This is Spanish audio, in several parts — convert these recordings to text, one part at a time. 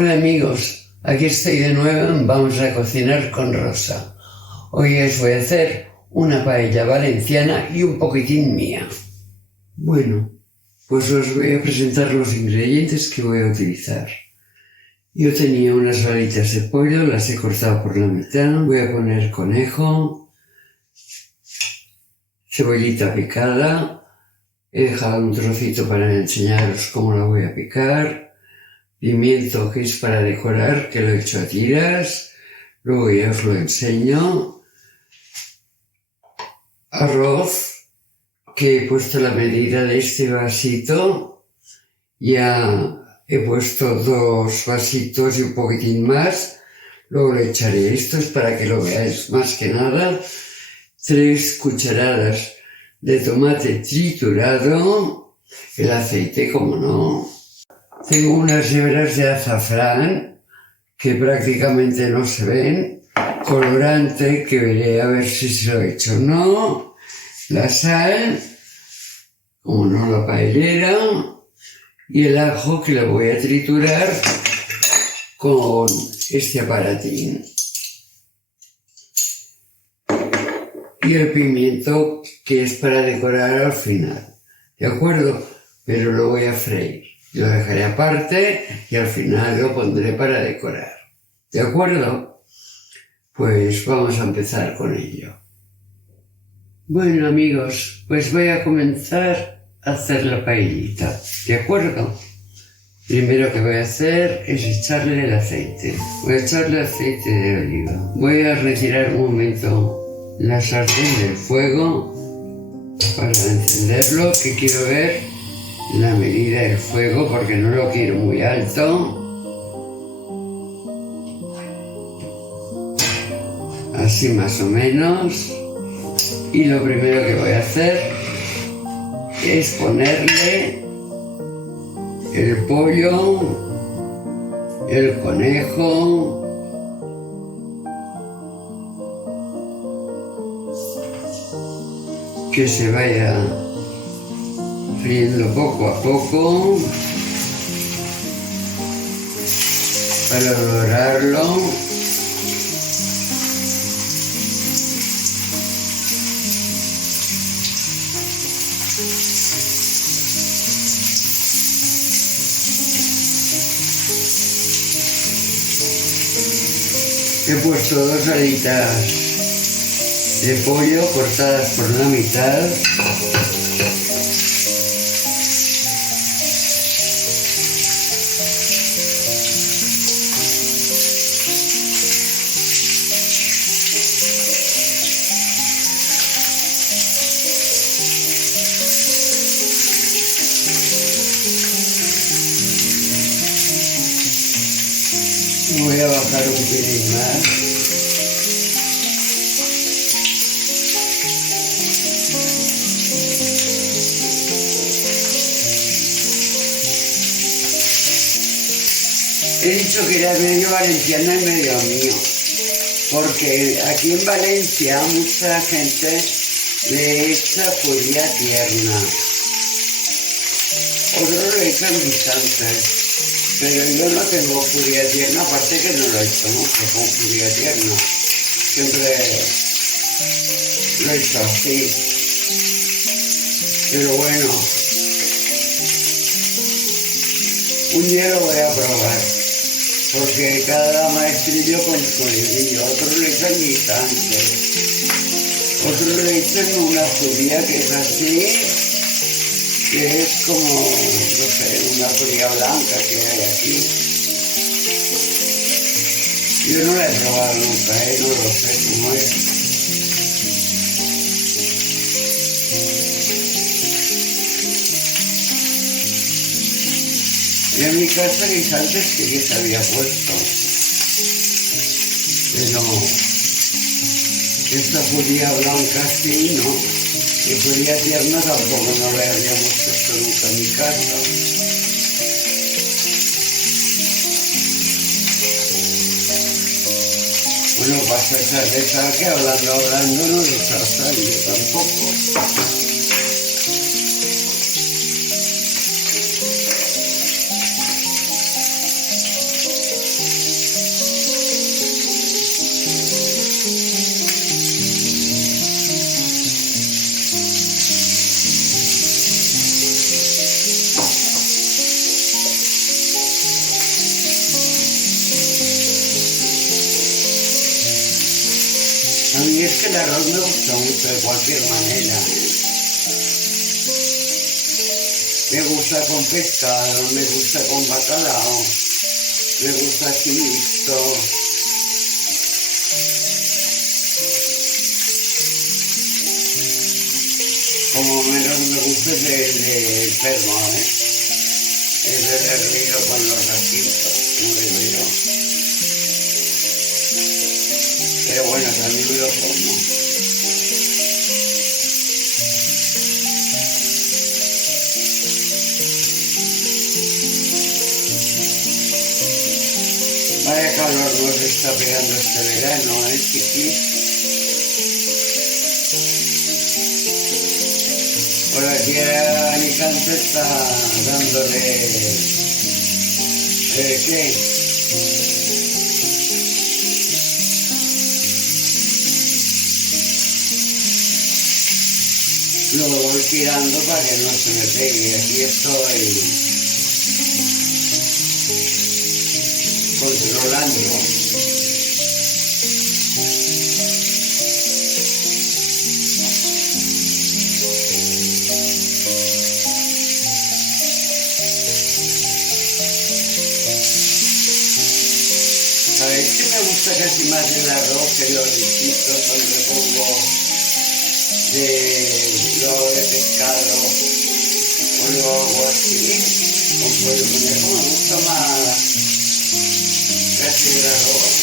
Hola amigos, aquí estoy de nuevo en Vamos a cocinar con Rosa. Hoy os voy a hacer una paella valenciana y un poquitín mía. Bueno, pues os voy a presentar los ingredientes que voy a utilizar. Yo tenía unas balitas de pollo, las he cortado por la mitad. Voy a poner conejo, cebollita picada. He dejado un trocito para enseñaros cómo la voy a picar. Pimiento, que es para decorar, que lo he hecho a tiras. Luego ya os lo enseño. Arroz, que he puesto la medida de este vasito. Ya he puesto 2 vasitos y un poquitín más. Luego le echaré estos para que lo veáis más que nada. 3 cucharadas de tomate triturado. El aceite, como no. Tengo unas hebras de azafrán que prácticamente no se ven. Colorante, que veré a ver si se lo he hecho o no. La sal, como no, la paellera. Y el ajo, que lo voy a triturar con este aparatín. Y el pimiento, que es para decorar al final. ¿De acuerdo? Pero lo voy a freír. Lo dejaré aparte y al final lo pondré para decorar. ¿De acuerdo? Pues vamos a empezar con ello. Bueno amigos, pues voy a comenzar a hacer la paellita. ¿De acuerdo? Primero que voy a hacer es echarle el aceite. Voy a echarle aceite de oliva. Voy a retirar un momento la sartén del fuego para encenderlo, que quiero ver la medida del fuego porque no lo quiero muy alto. Así más o menos. Y lo primero que voy a hacer es ponerle el pollo, el conejo, que se vaya friendo poco a poco para dorarlo. He puesto 2 alitas de pollo cortadas por la mitad. Voy a bajar un pelín más. He dicho que era medio valenciana y medio mío, porque aquí en Valencia mucha gente le echa judía tierna, otros le echan guisantes. Pero yo no tengo judía tierna, aparte que no lo he hecho mucho con judía tierna. Siempre lo he hecho así. Pero bueno, un día lo voy a probar. Porque cada maestrillo con su librillo. Otros le echan guisantes. Otros le echan una judía que es así, que es como, no sé, una judía blanca que hay aquí. Yo no la he probado nunca, no lo sé cómo es. Y en mi casa guisantes que se había puesto. Pero esta judía blanca sí, ¿no? Y judía tierna tampoco no la habíamos puesto nunca en mi casa. Bueno, pasa esa de sal que hablando no le echa sal, yo tampoco. A mí es que el arroz me gusta mucho de cualquier manera, ¿eh? Me gusta con pescado, me gusta con bacalao, me gusta así mixto. Como menos me gusta es el perno, ¿eh? El del hervido con los asientos, como digo yo. Pero bueno, también me lo como. Vaya calor nos está pegando este verano, ¿eh, chiquis? Por aquí a Alicante está dándole... ¿qué? Lo voy tirando para que no se me pegue. Aquí estoy controlando. ¿Sabéis que me gusta casi más el arroz que los guisitos cuando le pongo de pescado o lo hago así? Con pollo conejo me gusta más casi el arroz.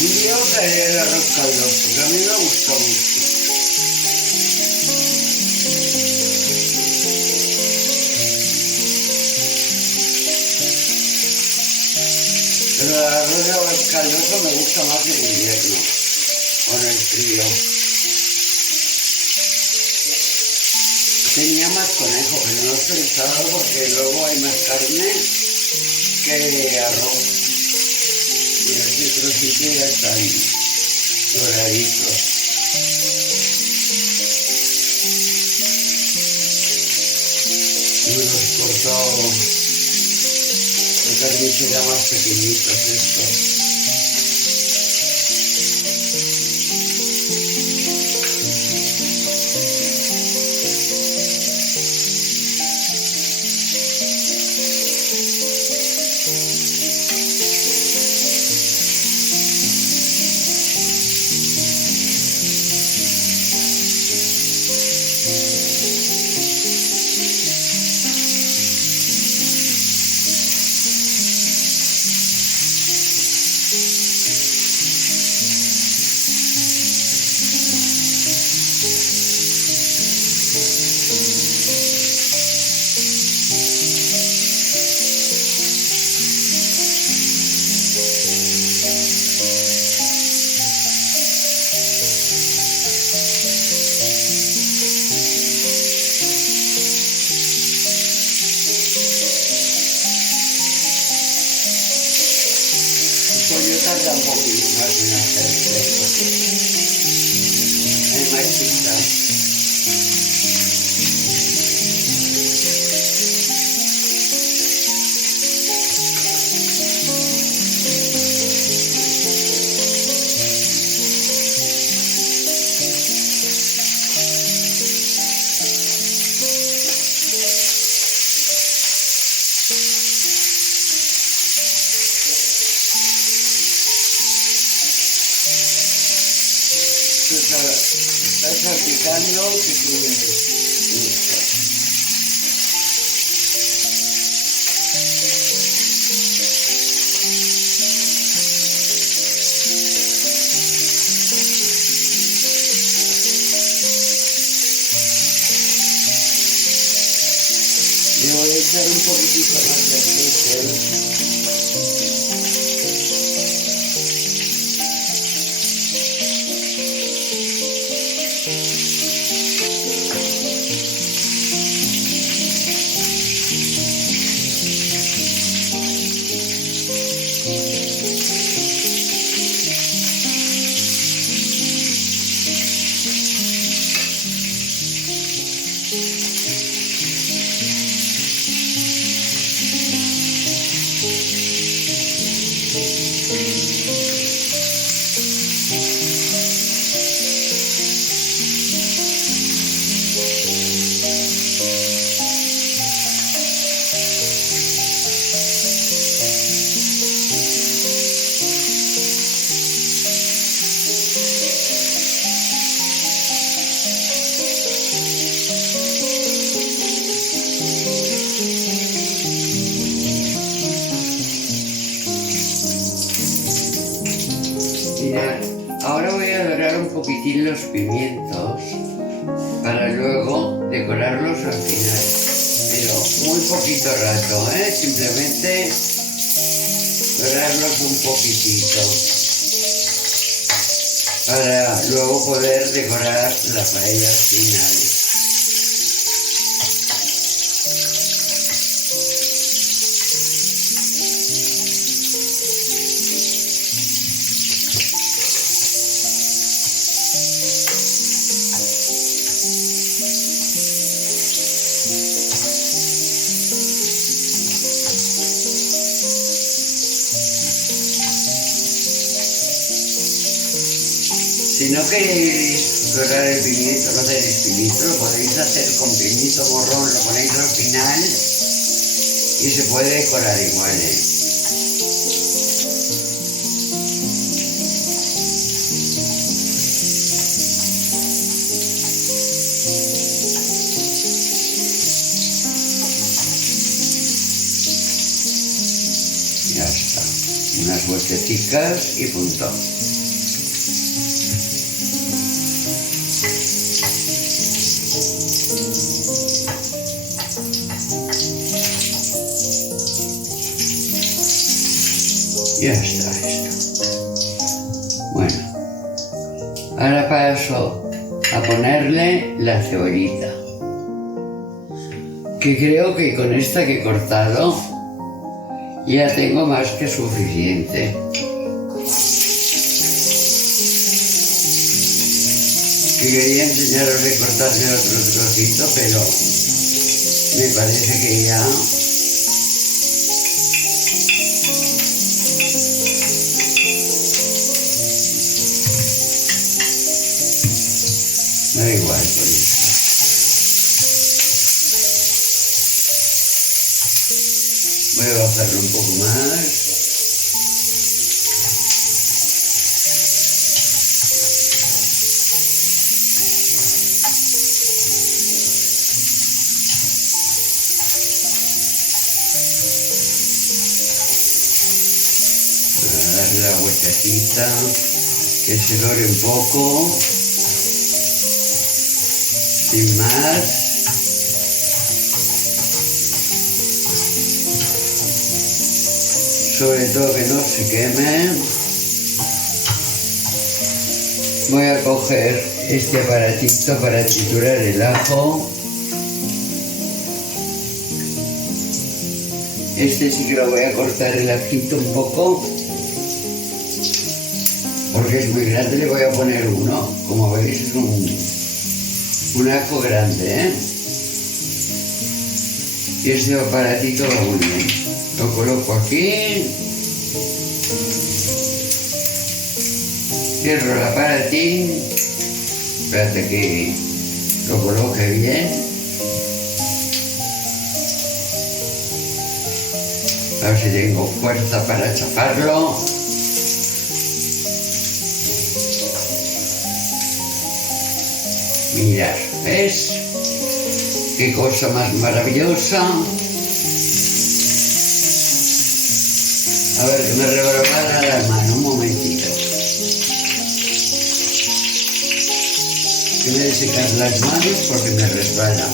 Un día os traeré el arroz caldoso, que a mí me gusta mucho. Pero el arroz caldoso me gusta más en invierno, con el frío. Tenía más conejo, pero no estoy usado porque luego hay más carne que arroz. Y los trocitos ya están doraditos. Y me los corto de carnicería más pequeñitos estos. Tarda un poquito más en hacerse porque hay más chispas. Estás salpicando que listo. Le voy a echar un poquitito más de aceite. Mirad, ahora voy a dorar un poquitín los pimientos para luego decorarlos al final. Pero muy poquito rato, simplemente dorarlos un poquitito para luego poder decorar la paella al final. Si no queréis dorar el pimiento, no tenéis pimiento, lo podéis hacer con pimiento morrón, lo ponéis al final y se puede decorar igual, Ya está, unas vueltecitas y punto. Ya está esto. Bueno, ahora paso a ponerle la cebollita, que creo que con esta que he cortado ya tengo más que suficiente. Que quería enseñaros de cortarme otro trocito, pero me parece que ya da igual por esto. Voy a bajarlo un poco más. A darle la vueltecita, que se dore un poco. Sin más. Sobre todo que no se queme. Voy a coger este aparatito para triturar el ajo. Este sí que lo voy a cortar el ajito un poco, porque es muy grande, le voy a poner uno. Como veis es un ajo grande, Y este aparatito va muy bien. Lo coloco aquí. Cierro el aparatín. Espérate que lo coloque bien. A ver si tengo fuerza para chaparlo. Mirad, ¿ves? Qué cosa más maravillosa. A ver, que me rebarbara la mano, un momentito. Que me de secar las manos porque me resbala.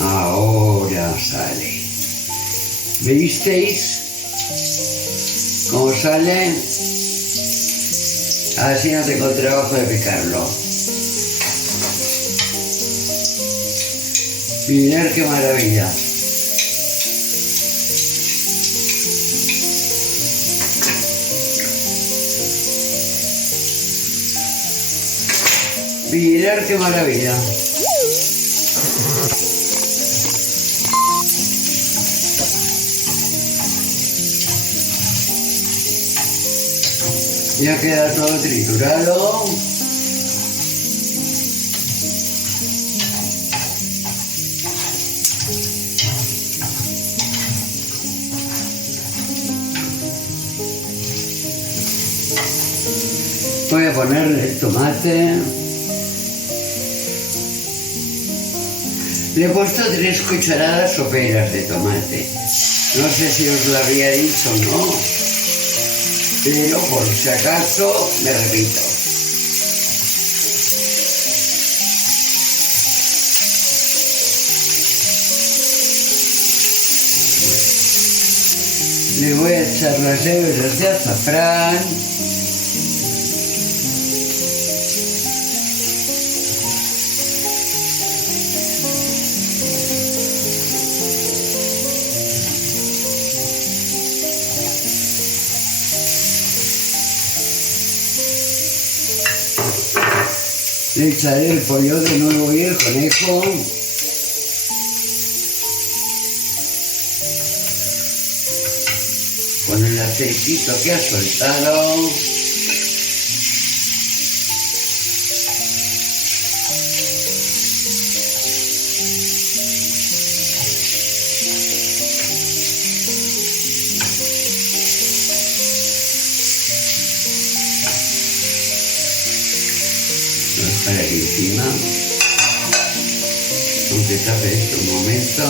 Ahora sale. ¿Visteis cómo sale? Así no tengo trabajo de picarlo. Mirad qué maravilla. Mirad qué maravilla. Ya queda todo triturado. Voy a ponerle el tomate. Le he puesto 3 cucharadas soperas de tomate. No sé si os lo había dicho o no, pero por si acaso me repito. Le voy a echar las hebras de azafrán. Le echaré el pollo de nuevo y el conejo. Con el aceitito que ha soltado. Lo dejaré aquí encima. Aunque tape esto un momento.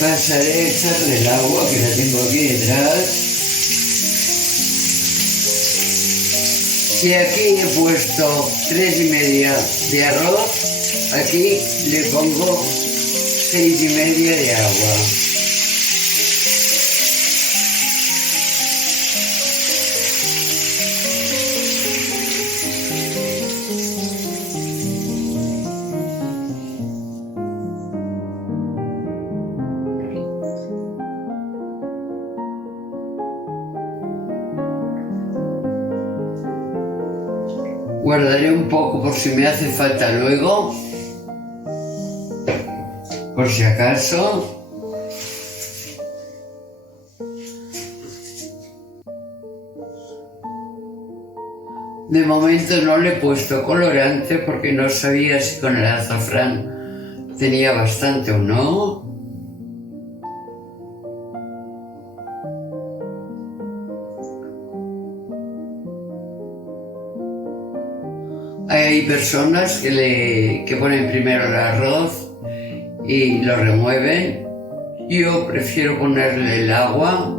Pasaré a echarle el agua que la tengo aquí detrás. Y aquí he puesto 3,5 de arroz. Aquí le pongo 6,5 de agua. Guardaré un poco por si me hace falta luego, por si acaso. De momento no le he puesto colorante porque no sabía si con el azafrán tenía bastante o no. Hay personas que ponen primero el arroz y lo remueven. Yo prefiero ponerle el agua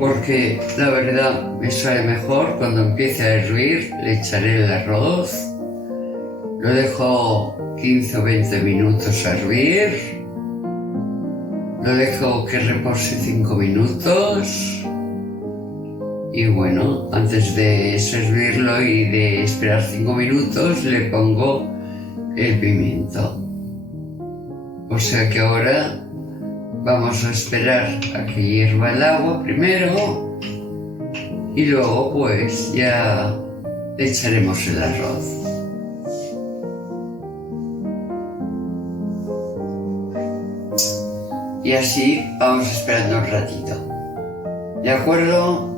porque la verdad me sabe mejor. Cuando empiece a hervir le echaré el arroz. Lo dejo 15 o 20 minutos a hervir. Lo dejo que repose 5 minutos. Y bueno, antes de servirlo y de esperar 5 minutos, le pongo el pimiento. O sea que ahora vamos a esperar a que hierva el agua primero y luego pues ya le echaremos el arroz. Y así vamos esperando un ratito. ¿De acuerdo?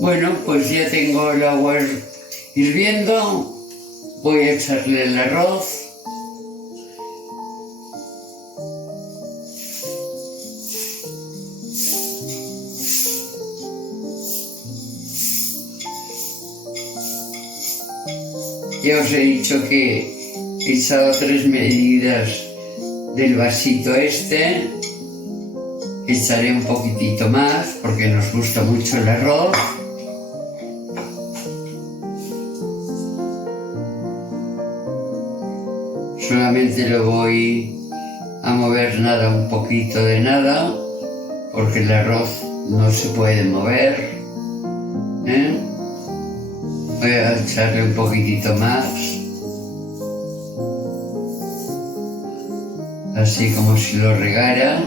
Bueno, pues ya tengo el agua hirviendo, voy a echarle el arroz. Ya os he dicho que he echado 3 medidas del vasito este. Echaré un poquitito más porque nos gusta mucho el arroz. solamente lo voy a mover nada, un poquito de nada, porque el arroz no se puede mover. Voy a echarle un poquitito más, así como si lo regara.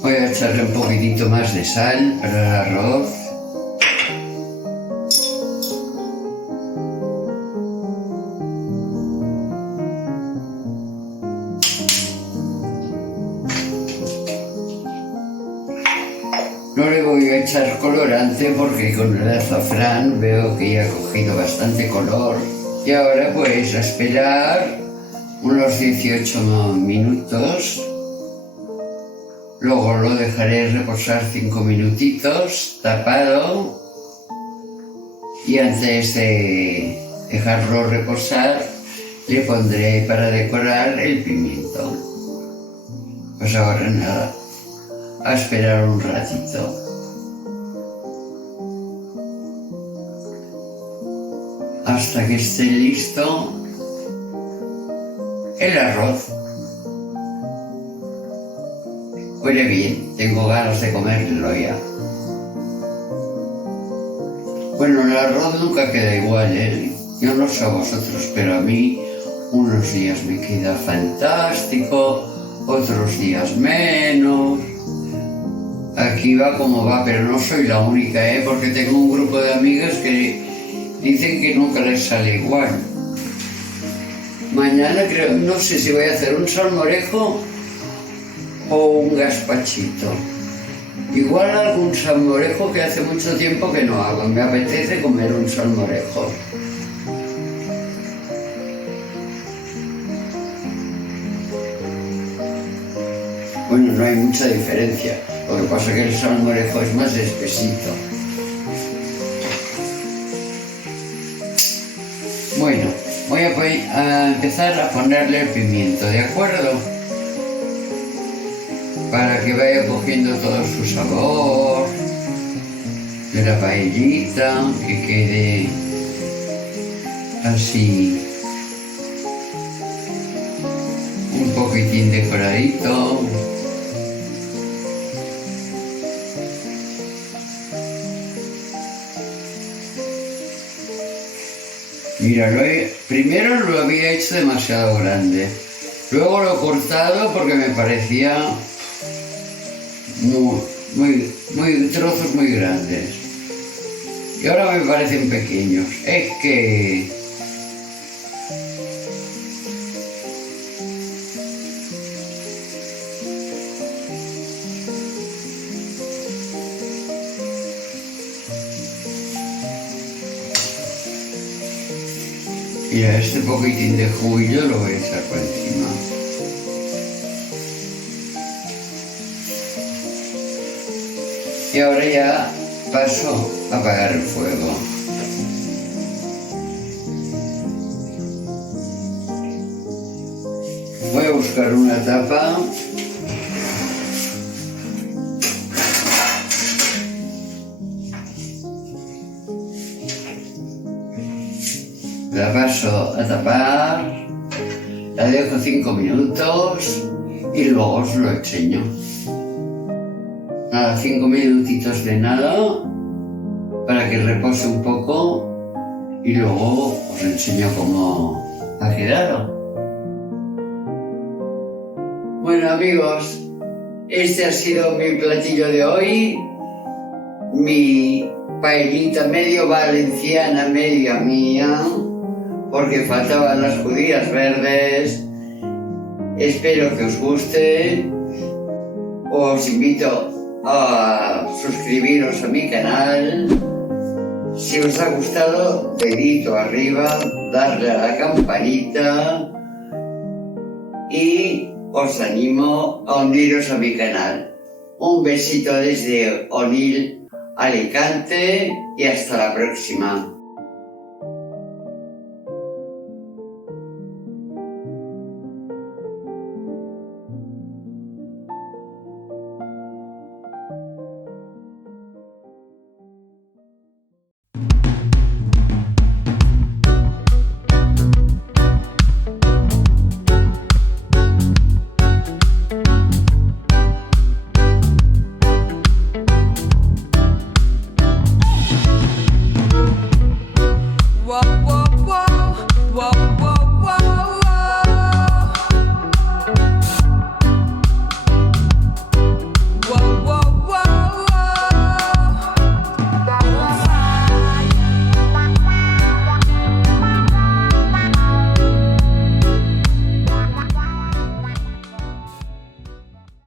Voy a echarle un poquitito más de sal para el arroz. No le voy a echar colorante porque con el azafrán veo que ya ha cogido bastante color. Y ahora pues a esperar unos 18 minutos. Luego lo dejaré reposar 5 minutitos, tapado. Y antes de dejarlo reposar, le pondré para decorar el pimiento. Pues ahora nada, a esperar un ratito. Hasta que esté listo el arroz. Huele bien, tengo ganas de comérmelo ya. Bueno, el arroz nunca queda igual, ¿eh? Yo no sé a vosotros, pero a mí unos días me queda fantástico, otros días menos. Aquí va como va, pero no soy la única, ¿eh? Porque tengo un grupo de amigas que dicen que nunca les sale igual. Mañana creo, no sé si voy a hacer un salmorejo o un gazpachito. Igual algún salmorejo que hace mucho tiempo que no hago. Me apetece comer un salmorejo. Bueno, no hay mucha diferencia. Lo que pasa es que el salmorejo es más espesito. Bueno, voy a empezar a ponerle el pimiento, ¿de acuerdo? Para que vaya cogiendo todo su sabor de la paellita, que quede así un poquitín decoradito. Mira, primero lo había hecho demasiado grande, luego lo he cortado porque me parecía trozos muy grandes, y ahora me parecen pequeños. Es que mira, este poquitín de jugo lo voy a echar por encima. Y ahora ya paso a apagar el fuego. Voy a buscar una tapa. La paso a tapar, la dejo 5 minutos y luego os lo enseño. Nada, 5 minutitos de nada para que repose un poco y luego os enseño cómo ha quedado. Bueno amigos, este ha sido mi platillo de hoy, mi paellita medio valenciana, media mía, porque faltaban las judías verdes. Espero que os guste. Os invito a suscribiros a mi canal. Si os ha gustado, dedito arriba, darle a la campanita y os animo a uniros a mi canal. Un besito desde Onil, Alicante y hasta la próxima.